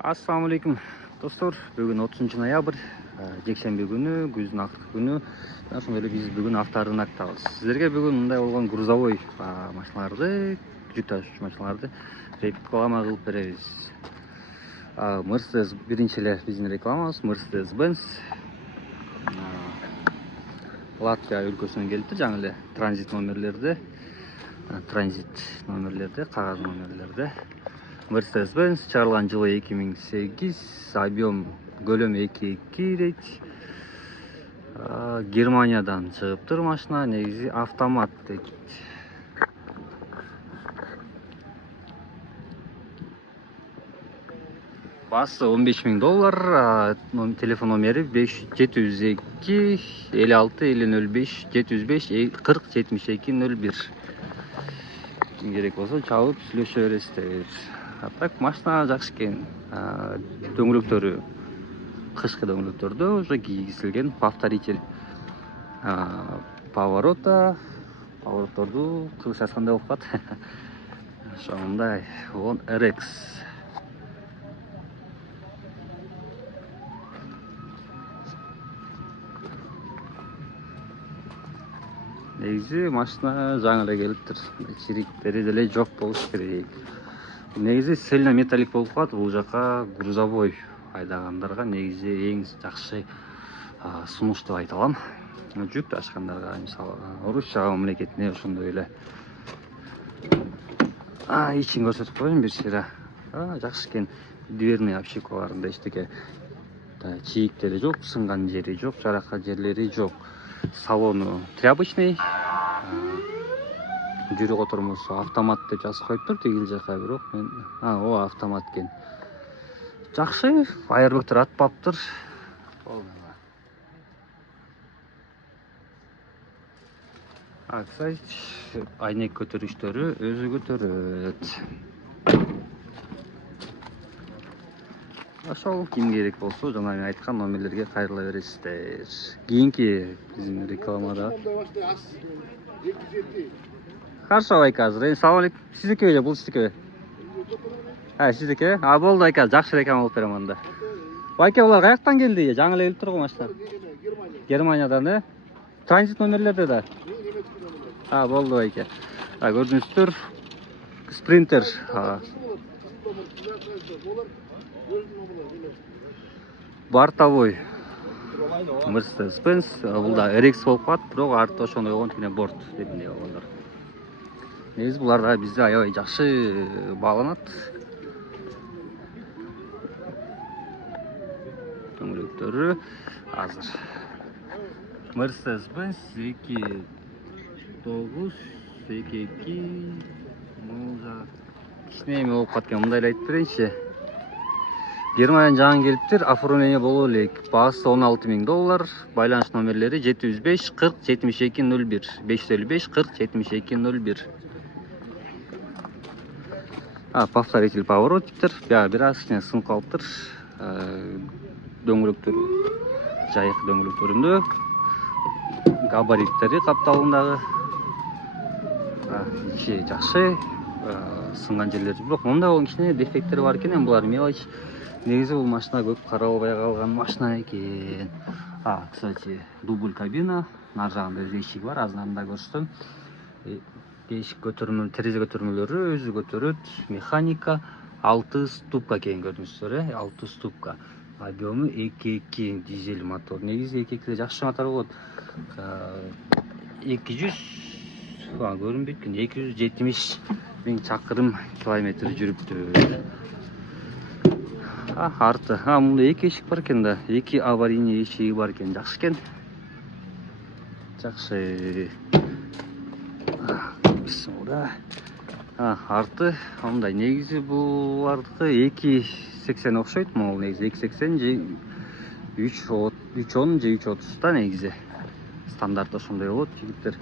Assalamu алейкум достор. Бүгін 30 ноябрь, жексенбі күні, күздің ақырғы күні. Ошондой эле биз бүгүн авторынактабыз. Сиздерге бүгүн мындай болгон грузовой машиналарды, жүк ташуучу машиналарды реклама кылып беребиз. Mercedes биринчи эле биздин рекламабыз, Mercedes-Benz. Латвия өлкөсүнөн келипти, жаңы эле транзит номерлерде, кагаз номерлерде. Mercedes-Benz чыгарылган жылы 2008, объем көлөмү 2.2 дейт. Германиядан чыгыптыр машина, негизи автомат дейт. Басы $15.000, телефон номери 702 56 5005 705 40 72 01. Ким керек болсо чалып сүйлөшө бересиздер. Так, машина жакшы экен. Дөңгөлөктөрү кышкы дөңгөлөктөрдө уже кийгизилген повторитель. Поворотторду кылыш ачкандай болуп калат. Ошондой One RX. Негизи машина жаңы эле келиптир. Чириктери деле жок болуш керек. Негизи сильно металлик болуп калат. Бул жака грузовой айдагандарга негизи эң жакшы сунуш деп айта алам. Жүк ташкандарга, мисалы, Орусия мамлекетине ошондой эле. Ичин көрсөтүп коеюн бир сыйра. Жакшы экен. Дверный обшивкаларында эчтеке чийиктери жок, сынган жери жок, жаракат жерлери жок. Салону тряпочный. Жүрүк отурмусу автомат деп жазып коюптур тигил жака, бирок мен о автомат экен. Жакшы, айырбектер атпаптыр. Кстати, айнек көтөрүштөрү өзү көтөрөт. Ошол ким керек болсо жана мен айткан номерлерге кайрыла бересиздер. Кийинки биздин рекламада. Хорошо, Айка, салам алейкум. Сиздики же, бул сиздики? Сиздики? Болду Айка, жакшы реклама болуп берем анда. Айка, булар каяктан келди? Жаңы эле келип тургу машина. Германиядан, Транзит номерлерде да. Болду Айка. Көрдүңүздөр. Спринтер. Бортовой. Mercedes-Benz, бул да RX болуп калат, бирок артта ошондой болгон кийин борт дегендей болгондор. Негизи булар да бизде аябай жакшы бааланат. Дөңгөлөктөрү азыр. Mercedes-Benz 2.9 2.2 муза кичине эме болуп каткан, мындай эле айтып берейинчи. Германиядан жаңы келиптир, оформление боло элек. Баасы $16.000, байланыш номерлери 705 40 72 01, 555 40 72 01. Повторитель поворотиптер, бир аз кичине сынып калыптыр. Дөңгөлөктөр жайык дөңгөлөктөрүндө габариттери капталындагы ичи жакшы, сынган жерлери бирок мондай болгон кичине дефекттери бар экен, булар мелочь. Негизи бул машина көп каралбай калган машина экен. Кстати, дубль кабина, нар жагында өз эшиги бар, азырында көрсөтөм. Эшик көтөрмө, терезе көтөрмөлөрү өзү көтөрөт. Механика 6 ступка экен, көрдүңүздөр, 6 ступка. Объему 2.2 дизель мотор. Негизи 2.2 жакшы мотор болот. 200 көрүнбөйт экен, 270 000 чакырым километр жүрүптү. Арты. Мында 2 эшик бар экен да. 2 аварийный эшиги бар экен. Жакшы экен. Жакшы. Арты мындай. Негизи булардыкы 2.80 окшойт. Могул негизи 2.80 же 3.10 же 3.30 да негизи. Стандарт ошондой болот. Жигиттер.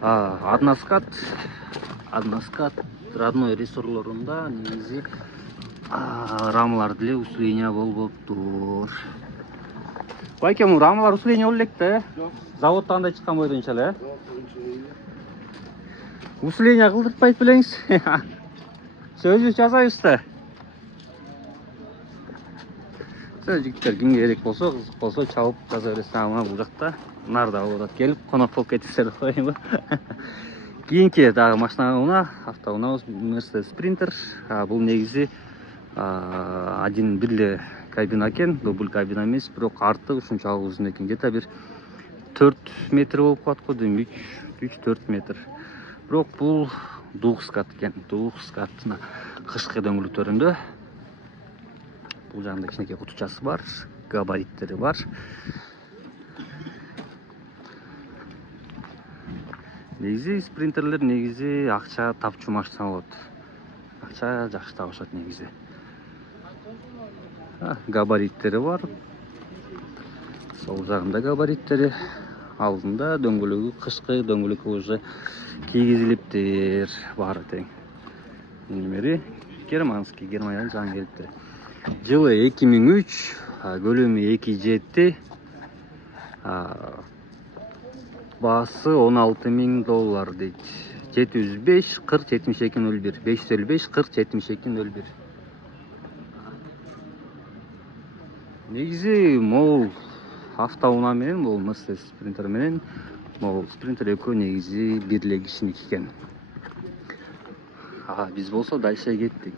Односкат родной рессорлорунда негизи рамалар деле усиление болбоптур. Байке, мун рамалар усиление боло элек да? Жок. Заводдон кандай чыккан бойдонча эле? Жок, усиление кылдыртпайт белеңиз. Сөзүбүз жасайбыз да. Жигиттер кимге керек болсо, кызык болсо чалып жаза бересиз. Мына бул жакта нарда болот. Келип конок болуп кетиңиздер коеюнбу? Кийинки дагы машина автоунаабыз Mercedes Sprinter. Бул негизи один бир кабина экен, дубль кабина эмес, бирок арты ушунчалык узун экен. Где-то бир 4 метр болуп калат го дейм, 3-4 метр. Бирок бул двухскат экен. Двухскат кышкы дөңгөлөктөрүндө. Бул жагында кичинекей кутучасы бар, габариттери бар. Негизи спринтерлер негизи акча тапчу машина болот. Акча жакшы табышат негизи. Габариттери бар. Сол жагында габариттери, алдында дөңгөлөгү, кышкы дөңгөлөккө уже кийгизилиптир, баары тең. Номери германский, Германиядан жаңы келиптир. Жылы 2003, көлөмү 2.7, баасы $16.000 дейт. 705 40 7201, 555 40 7201. Негизи могул автоунаа менен, бул Mercedes Sprinter менен могул Sprinter экөө негизи бир эле кишиники экен. Биз болсо дальше кеттик.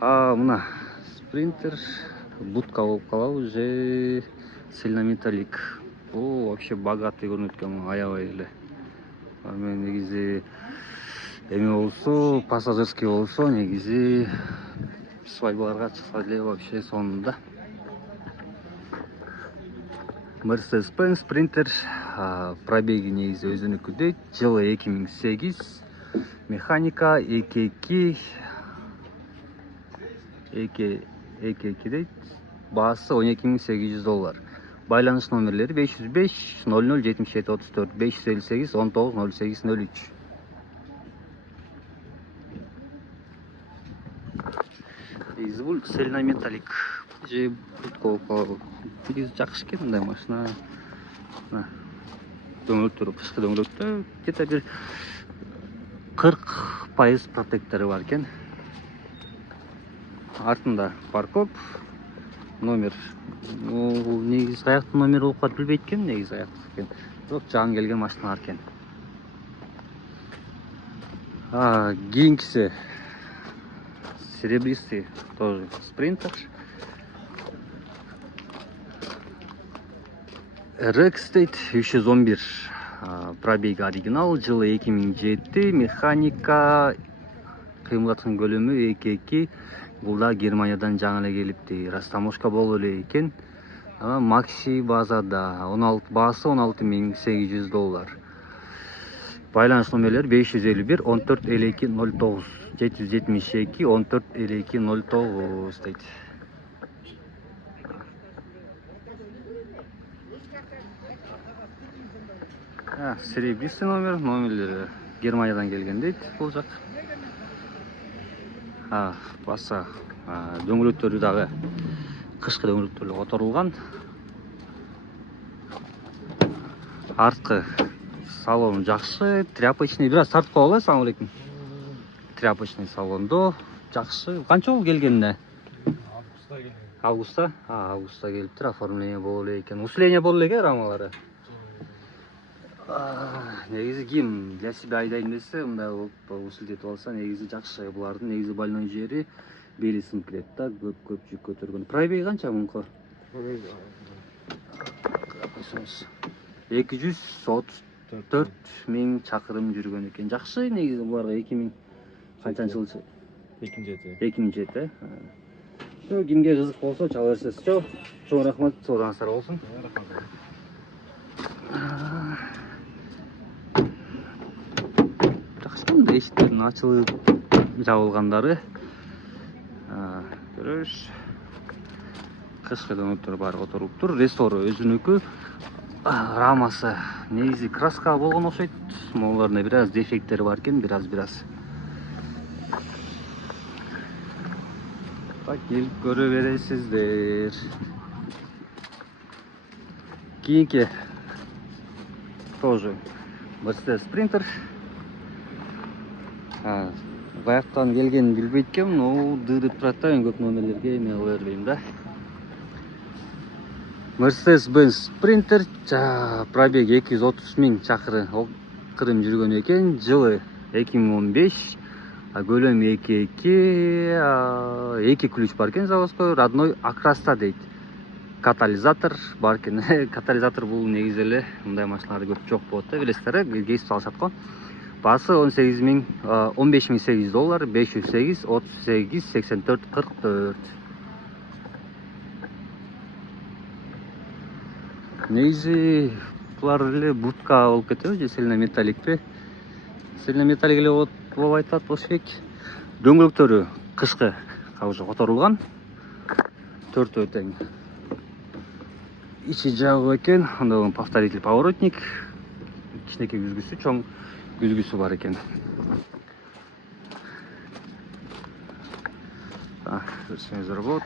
Мына Sprinter будка болуп калабы же цельнометаллик. Бул вообще богатый көрүнөт экен, аябай эле. Мен негизи эме болсо, пассажирский болсо, негизи свадьбаларга чыкса деле вообще сонунда. Mercedes-Benz Sprinter пробеги негизи өзүнүкү дейт. Жылы 2008, механика EK2 дейт. Баасы $12.800. Байланыш номерлери 505 00 77 34, 558 19 08 03. Негизи бул цельнометаллик же будка. Негизи жакшы экен мындай машина. Дөңгөлөктөрү, кышкы дөңгөлөктө где-то бир 40% протектору бар экен. Артында паркоп, номер. Негизи каяктын номери болуп калып билбейт экен, негизи каяктыкы экен. Бирок жаңы келген машиналар экен. Кийинкиси серебристый, тоже Sprinter. RX дейт, 311. Пробеги оригинал, жылы 2007, механика, кыймылдаткан көлөмү EK2. Бул да Германиядан жаңы эле келипти. Растаможка болуп эле экен. Макси базада 16, баасы $16.800. Байланыш номерлери 551 14 52 09, 772 14 52 09 дейт. Серебристый номерлери Германиядан келген дейт бул жак. Баса дөңгөлөктөрү дагы кышкы дөңгөлөктөрү которулган. Арткы салон жакшы, тряпочный, бир аз тартып коелу. Ассаламу алейкум. Тряпочный салондо жакшы. Канча жыл келгенине? Августта. Августта келиптир. Оформление болуп эле экен. Усиление болуп эле экен рамалары. Негизи ким для себя айдайын десе, мындай болуп усилдетип алса, негизи жакшы. Булардын негизи больной жери бели сынып кетет да, көп жүк көтөргөн. Пробеги канча мунку? 234 миң чакырым жүргөн экен. Жакшы негизи буларга 2000 канчанчы жыл? 2007. Кимге кызык болсо чала берсеңиз. Чоң рахмат, сооронуңуздар болсун. Жакшы эшиктердин ачылып жабылгандары. Көрөбүз. Кышкы дөңгөлөктөр баары которулуптур. Рестору өзүнүкү. Рамасы негизи краска болгон окшойт. Могуларында бир аз дефекттери бар экен, бир аз. Так келип көрө бересиздер. Кийинки тоже Mercedes Sprinter. Каяктан келгенин билбейт экенмин, но дырып турат да, көп номерлерге эме кыла бербейм да. Mercedes-Benz Sprinter пробег 230 000 чакырым жүргөн экен. Жылы 2015. Көлөм 2 ключ бар экен заводской, родной окраста дейт. Катализатор бар экен. Катализатор бул негизи эле мындай машиналар көп жок болот да, билесиздер, кесип салышат го. Басы $15.800, $508 38 84 44. Негизи булар эле будка болуп кетеби же цельнометалликпи? Цельнометаллик эле болуп айтылат болушбек. Дөңгөлөктөрү кышкы уже которулган. 4 тең. Ичи жабык экен. Анда повторитель поворотник. Кичинекей күзгүсү, чоң күзгүсү бар экен. Көрсөңүздөр болот.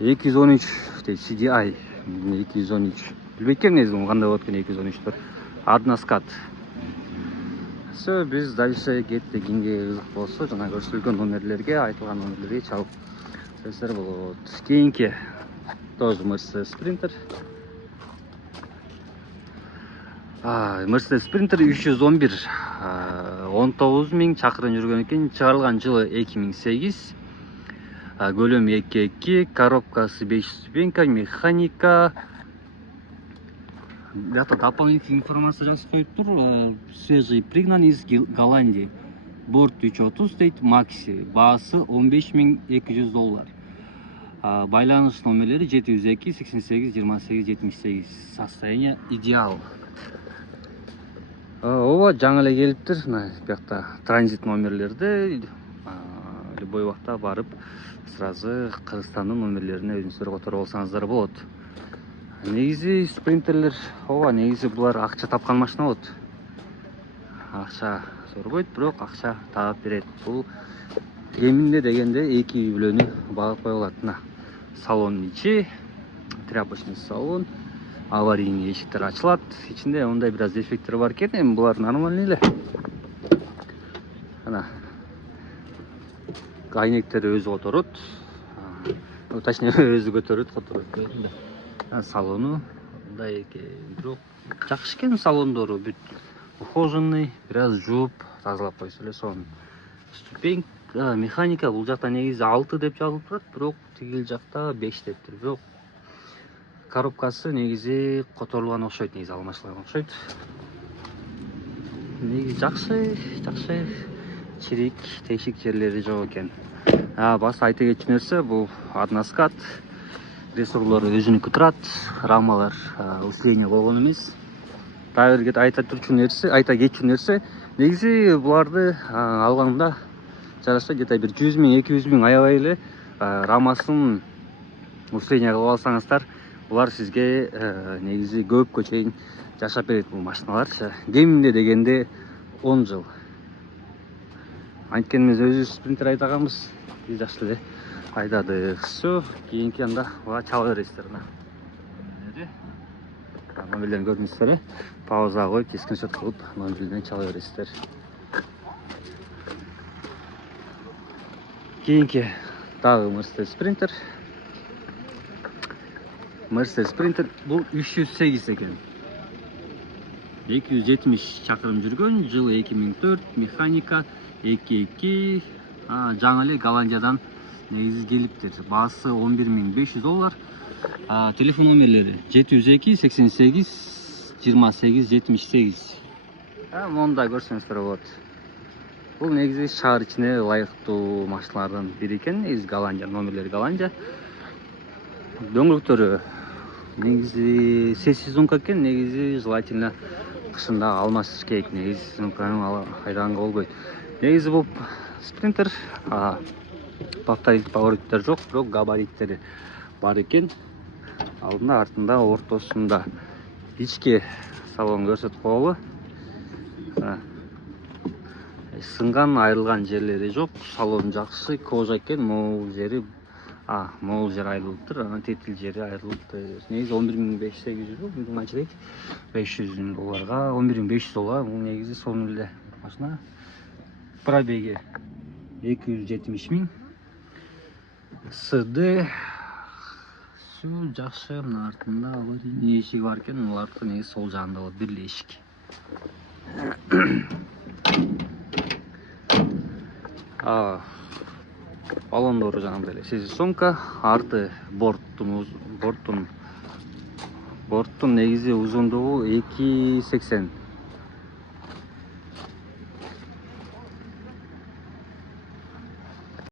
213 CDI 213. Билбейт экенмин кандай болот экен 213-төр. Односкат. Все, биз дальше кеттик. Кимге кызык болсо, жана көрсөтүлгөн номерлерге, айтылган номерлерге чалып сөздөр болот. Кийинки тоже Mercedes Sprinter. Mercedes Sprinter 311, 19 000 чакырым жүргөн экен. Чыгарылган жылы 2008. Көлөм 2.2, коробкасы 5 ступенька, механика. Бuyakta дополнительный информация жазып коюптур. Свежий пригнан из Голландии. Борт 330 дейт, макси. Баасы $15.200. Байланыш номерлери 702 88 28 78. Состояние идеал. Ооба, жаңы эле келиптир. Бuyakта транзит номерлерди любой убакта барып, сразу Кыргызстандын номерлерине өзүңүздөр которуп алсаңыздар болот. Негизи спринтерлер, ооба, негизи булар акча тапкан машина болот. Акча сорбойт, бирок акча таап берет. Бул кеминде дегенде 2 үлөнү багып кое алат. Салон ичи, тряпочный салон, аварийный эшиктер ачылат. Ичинде ондай бир аз дефекттер бар экен, эми булар нормальный эле. Айнектери өзү которот. Точнее, өзү көтөрөт, которот. Салону мындай экен, бирок жакшы экен салондору, бүт ухоженный, бир аз жууп, тазалап койсо эле сонун. Ступенька, механика бул жакта негизи 6 деп жазылып турат, бирок тигил жакта 5 дептир. Бирок коробкасы негизи которулган окшойт, негизи алмаштырган окшойт. Негизи жакшы, чирик, тешик жерлери жок экен. Башка айта кетчү нерсе, бул односкат. Рессорлору өзүнүкү турат, рамалар усиление болгон эмес. Дагы бир айта кетчү нерсе, негизи буларды алганда жараша где-то бир 100 000 200 000 аябай эле рамасын усиление кылып алсаңыздар, булар сизге негизи көпкө чейин жашап берет бул машиналар. Кеминде дегенде 10 жыл. Анткени биз өзүбүз спринтер айдаганбыз, биз жакшы эле айдадык. Все, кийинки анда чала бересиздер. Номерлерин көрдүңүздөр, пауза коюп, скриншот кылып, номерлерин чала бересиздер. Кийинки дагы Mercedes Sprinter. Mercedes Sprinter бул 308 экен. 270 чакырым жүргөн, жылы 2004, механика 2.2, жаңы эле Голландиядан негизи келиптир. Баасы $11.500. Телефон номерлери 702 88 28 78. Монда көрсөңүздөр болот. Бул негизи шаар ичине ылайыктуу машиналардын бири экен. Негизи Голландия, номерлери Голландия. Дөңгөлөктөрү негизи сезонка экен, негизи желательно кышында алмашыш керек. Негизи сезонканы айдаганга болбойт. Негизи бул спринтер, повторитель повороттор жок, бирок габариттери бар экен. Алдында, артында, ортосунда ички салон көрсөтүп коелу. Сынган, айрылган жерлери жок. Салон жакшы, кожа экен. Могул жери айрылыптыр, анан тетил жери айрылыптыр. Негизи $11.500, мынчалык $500 $11.500. Бул негизи сонун эле машина. Пробеги 270 000. СД жакчу, жакшы. Мына артында аварийный эшиги бар экен. Бул арты негизи сол жагында болот, бир эле эшик. Балондору жанагындай эле сезонка, арты борттун негизи узундугу 2,80.